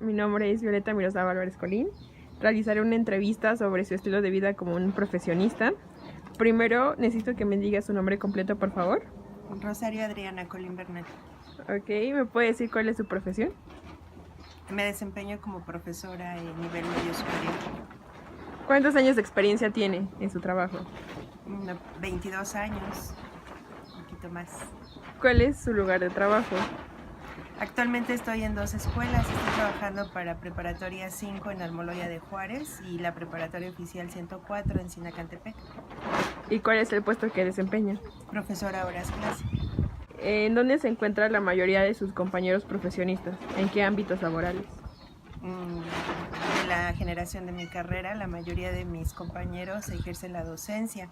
Mi nombre es Violeta Miroslava Álvarez Colín. Realizaré una entrevista sobre su estilo de vida como un profesionista. Primero, necesito que me diga su nombre completo, por favor. Rosario Adriana Colín Bernal. Ok, ¿me puede decir cuál es su profesión? Me desempeño como profesora en nivel medio superior. ¿Cuántos años de experiencia tiene en su trabajo? 22 años, un poquito más. ¿Cuál es su lugar de trabajo? Actualmente estoy en 2 escuelas. Estoy trabajando para Preparatoria 5 en Almoloya de Juárez y la Preparatoria Oficial 104 en Sinacantepec. ¿Y cuál es el puesto que desempeña? Profesora horas clase. ¿En dónde se encuentra la mayoría de sus compañeros profesionistas? ¿En qué ámbitos laborales? De la generación de mi carrera, la mayoría de mis compañeros ejercen la docencia.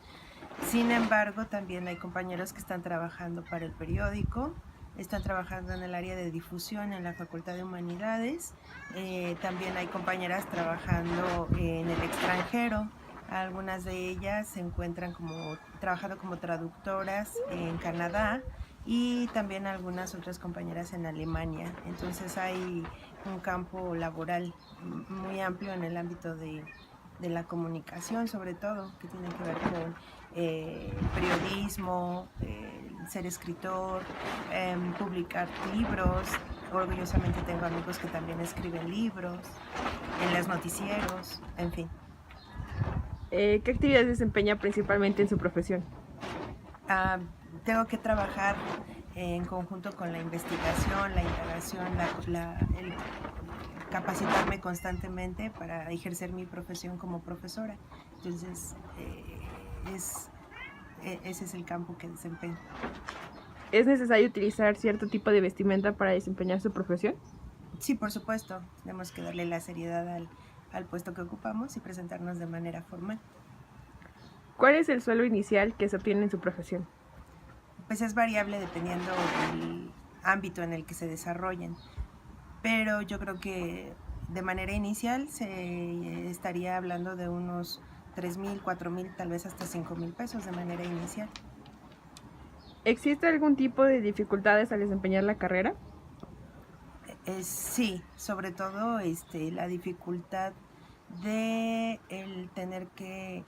Sin embargo, también hay compañeros que están trabajando para el periódico, están trabajando en el área de difusión en la Facultad de Humanidades, también hay compañeras trabajando en el extranjero. Algunas de ellas se encuentran trabajando como traductoras en Canadá y también algunas otras compañeras en Alemania. Entonces hay un campo laboral muy amplio en el ámbito de la comunicación, sobre todo, que tiene que ver con periodismo, ser escritor, publicar libros. Orgullosamente tengo amigos que también escriben libros, en los noticieros, en fin. ¿Qué actividades desempeña principalmente en su profesión? Tengo que trabajar en conjunto con la investigación, la indagación, el capacitarme constantemente para ejercer mi profesión como profesora. Entonces, ese es el campo que desempeño. ¿Es necesario utilizar cierto tipo de vestimenta para desempeñar su profesión? Sí, por supuesto. Tenemos que darle la seriedad al puesto que ocupamos y presentarnos de manera formal. ¿Cuál es el sueldo inicial que se obtiene en su profesión? Pues es variable dependiendo del ámbito en el que se desarrollen, pero yo creo que de manera inicial se estaría hablando de unos 3,000, 4,000, tal vez hasta 5,000 pesos de manera inicial. ¿Existe algún tipo de dificultades al desempeñar la carrera? Sí, sobre todo la dificultad de el tener que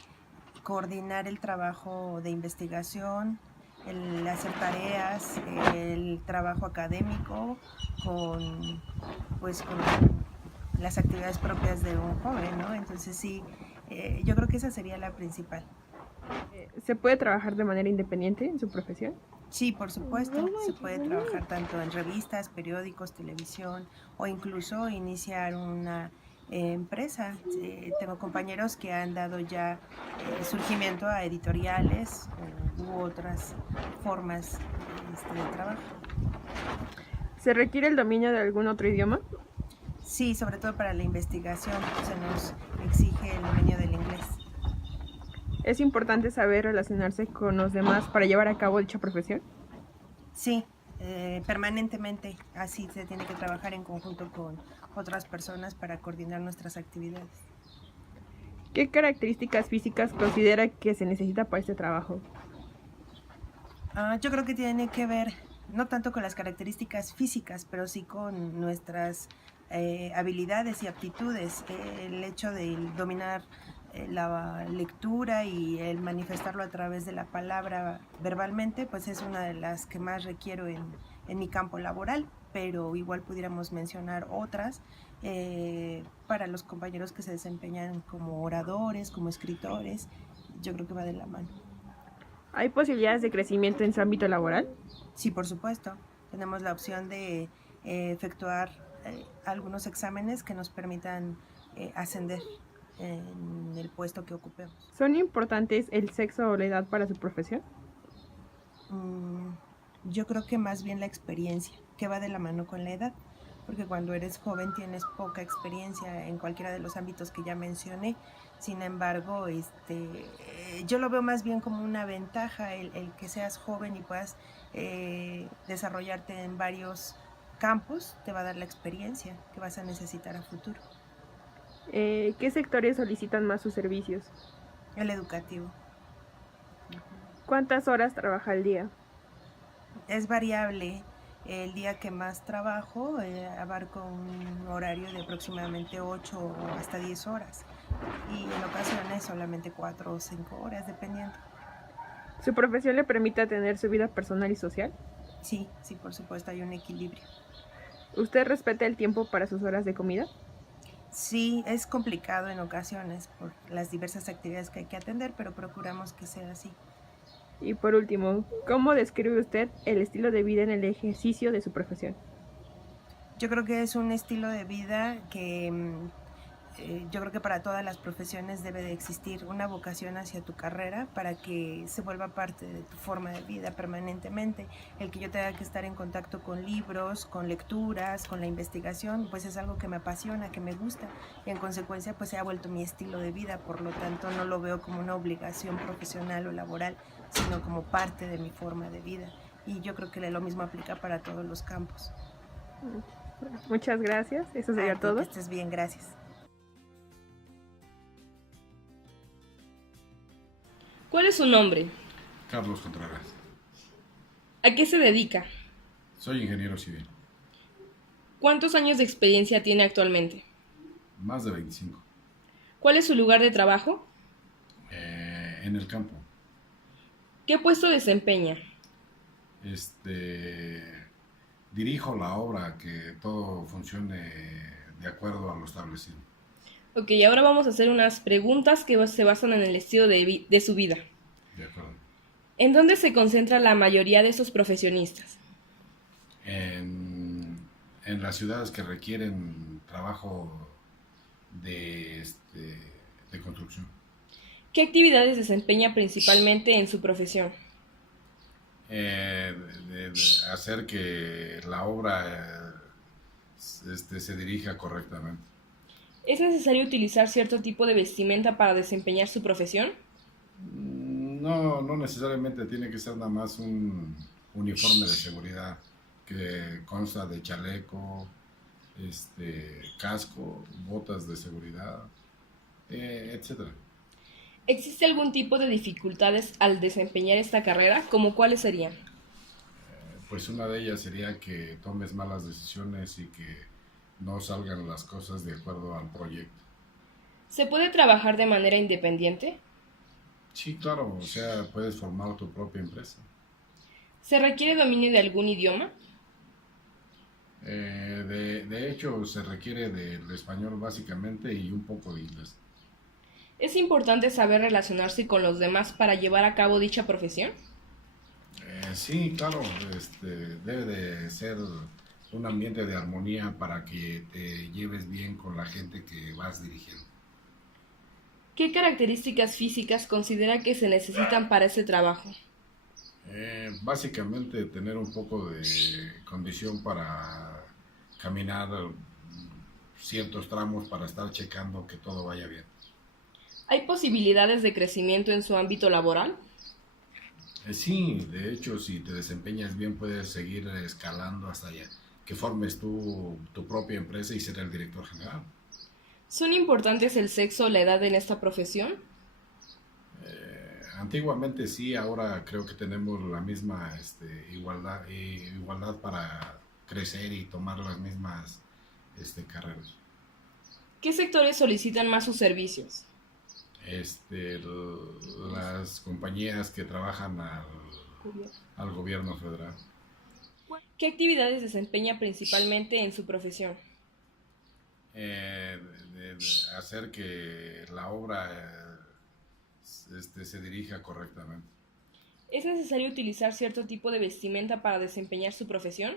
coordinar el trabajo de investigación, el hacer tareas, el trabajo académico con, con las actividades propias de un joven, ¿no? Entonces sí, yo creo que esa sería la principal. ¿Se puede trabajar de manera independiente en su profesión? Sí, por supuesto, se puede trabajar tanto en revistas, periódicos, televisión o incluso iniciar una empresa. Tengo compañeros que han dado ya surgimiento a editoriales u otras formas de trabajo. ¿Se requiere el dominio de algún otro idioma? Sí, sobre todo para la investigación se nos exige el dominio del inglés. ¿Es importante saber relacionarse con los demás para llevar a cabo dicha profesión? Sí, permanentemente así se tiene que trabajar en conjunto con otras personas para coordinar nuestras actividades. ¿Qué características físicas considera que se necesita para este trabajo? Yo creo que tiene que ver no tanto con las características físicas, pero sí con nuestras habilidades y aptitudes. El hecho de dominar la lectura y el manifestarlo a través de la palabra verbalmente, pues es una de las que más requiero en mi campo laboral, pero igual pudiéramos mencionar otras para los compañeros que se desempeñan como oradores, como escritores. Yo creo que va de la mano. ¿Hay posibilidades de crecimiento en su ámbito laboral? Sí, por supuesto. Tenemos la opción de efectuar algunos exámenes que nos permitan ascender en el puesto que ocupemos. ¿Son importantes el sexo o la edad para su profesión? Yo creo que más bien la experiencia, que va de la mano con la edad, porque cuando eres joven tienes poca experiencia en cualquiera de los ámbitos que ya mencioné. Sin embargo, yo lo veo más bien como una ventaja el que seas joven y puedas desarrollarte en varios campos, te va a dar la experiencia que vas a necesitar a futuro. ¿Qué sectores solicitan más sus servicios? El educativo. ¿Cuántas horas trabaja al día? Es variable. El día que más trabajo abarco un horario de aproximadamente 8 o hasta 10 horas y en ocasiones solamente 4 o 5 horas, dependiendo. ¿Su profesión le permite tener su vida personal y social? Sí, sí, por supuesto, hay un equilibrio. ¿Usted respeta el tiempo para sus horas de comida? Sí, es complicado en ocasiones por las diversas actividades que hay que atender, pero procuramos que sea así. Y por último, ¿cómo describe usted el estilo de vida en el ejercicio de su profesión? Yo creo que es un estilo de vida que yo creo que para todas las profesiones debe de existir una vocación hacia tu carrera para que se vuelva parte de tu forma de vida permanentemente. El que yo tenga que estar en contacto con libros, con lecturas, con la investigación, pues es algo que me apasiona, que me gusta y en consecuencia pues se ha vuelto mi estilo de vida, por lo tanto no lo veo como una obligación profesional o laboral, sino como parte de mi forma de vida. Y yo creo que lo mismo aplica para todos los campos. Muchas gracias, eso A sería ti, que todo. estés bien, gracias. ¿Cuál es su nombre? Carlos Contreras. ¿A qué se dedica? Soy ingeniero civil. ¿Cuántos años de experiencia tiene actualmente? Más de 25. ¿Cuál es su lugar de trabajo? En el campo. ¿Qué puesto desempeña? Dirijo la obra, que todo funcione de acuerdo a lo establecido. Ok, ahora vamos a hacer unas preguntas que se basan en el estilo de su vida. De acuerdo. ¿En dónde se concentra la mayoría de esos profesionistas? En las ciudades que requieren trabajo de, de construcción. ¿Qué actividades desempeña principalmente en su profesión? De hacer que la obra se dirija correctamente. ¿Es necesario utilizar cierto tipo de vestimenta para desempeñar su profesión? No, no necesariamente tiene que ser nada más un uniforme de seguridad que consta de chaleco, casco, botas de seguridad, etcétera. ¿Existe algún tipo de dificultades al desempeñar esta carrera? ¿Cómo cuáles serían? Pues una de ellas sería que tomes malas decisiones y que no salgan las cosas de acuerdo al proyecto. ¿Se puede trabajar de manera independiente? Sí, claro, o sea, puedes formar tu propia empresa. ¿Se requiere dominio de algún idioma? De hecho, se requiere del español básicamente y un poco de inglés. ¿Es importante saber relacionarse con los demás para llevar a cabo dicha profesión? Sí, claro, debe de ser un ambiente de armonía para que te lleves bien con la gente que vas dirigiendo. ¿Qué características físicas considera que se necesitan para ese trabajo? Básicamente tener un poco de condición para caminar ciertos tramos para estar checando que todo vaya bien. ¿Hay posibilidades de crecimiento en su ámbito laboral? Sí, de hecho, si te desempeñas bien puedes seguir escalando hasta allá, que formes tu propia empresa y ser el director general. ¿Son importantes el sexo o la edad en esta profesión? Antiguamente sí, ahora creo que tenemos la misma igualdad para crecer y tomar las mismas carreras. ¿Qué sectores solicitan más sus servicios? Las compañías que trabajan al gobierno federal. ¿Qué actividades desempeña principalmente en su profesión? De hacer que la obra se dirija correctamente. ¿Es necesario utilizar cierto tipo de vestimenta para desempeñar su profesión?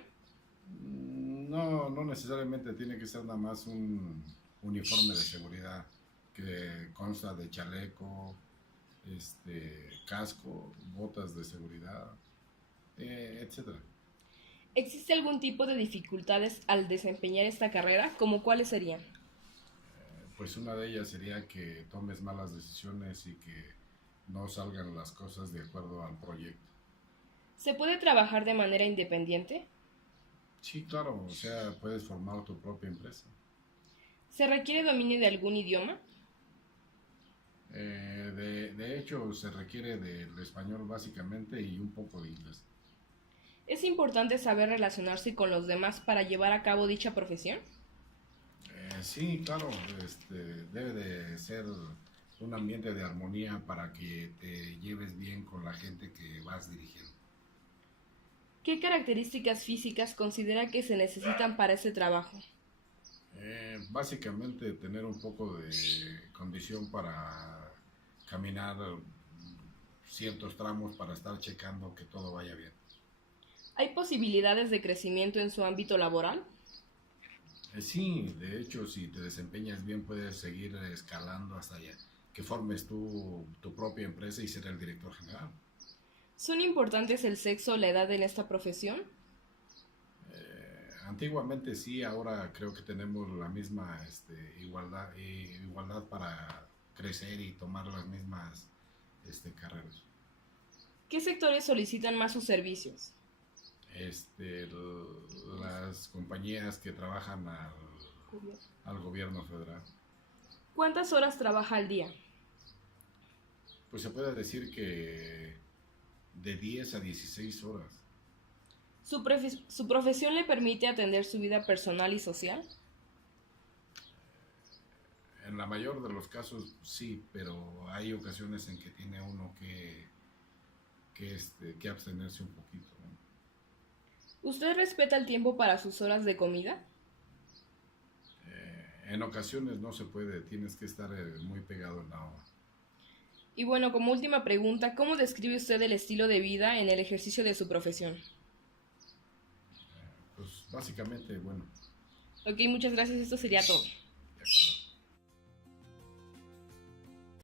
No, no necesariamente tiene que ser nada más un uniforme de seguridad que consta de chaleco, casco, botas de seguridad, etcétera. ¿Existe algún tipo de dificultades al desempeñar esta carrera? ¿Cómo cuáles serían? Pues una de ellas sería que tomes malas decisiones y que no salgan las cosas de acuerdo al proyecto. ¿Se puede trabajar de manera independiente? Sí, claro, o sea, puedes formar tu propia empresa. ¿Se requiere dominio de algún idioma? De hecho, se requiere del español básicamente y un poco de inglés. ¿Es importante saber relacionarse con los demás para llevar a cabo dicha profesión? Sí, claro, debe de ser un ambiente de armonía para que te lleves bien con la gente que vas dirigiendo. ¿Qué características físicas considera que se necesitan para este trabajo? Básicamente tener un poco de condición para caminar ciertos tramos para estar checando que todo vaya bien. ¿Hay posibilidades de crecimiento en su ámbito laboral? Sí, de hecho, si te desempeñas bien puedes seguir escalando hasta allá, que formes tu propia empresa y ser el director general. ¿Son importantes el sexo o la edad en esta profesión? Antiguamente sí, ahora creo que tenemos la misma igualdad para crecer y tomar las mismas carreras. ¿Qué sectores solicitan más sus servicios? Las compañías que trabajan al gobierno federal. ¿Cuántas horas trabaja al día? Pues se puede decir que de 10 a 16 horas. ¿Su profesión le permite atender su vida personal y social? En la mayor de los casos sí, pero hay ocasiones en que tiene uno que abstenerse un poquito, ¿no? ¿Usted respeta el tiempo para sus horas de comida? En ocasiones no se puede, tienes que estar muy pegado en la hora. Y bueno, como última pregunta, ¿cómo describe usted el estilo de vida en el ejercicio de su profesión? Pues básicamente, bueno. Ok, muchas gracias, esto sería todo.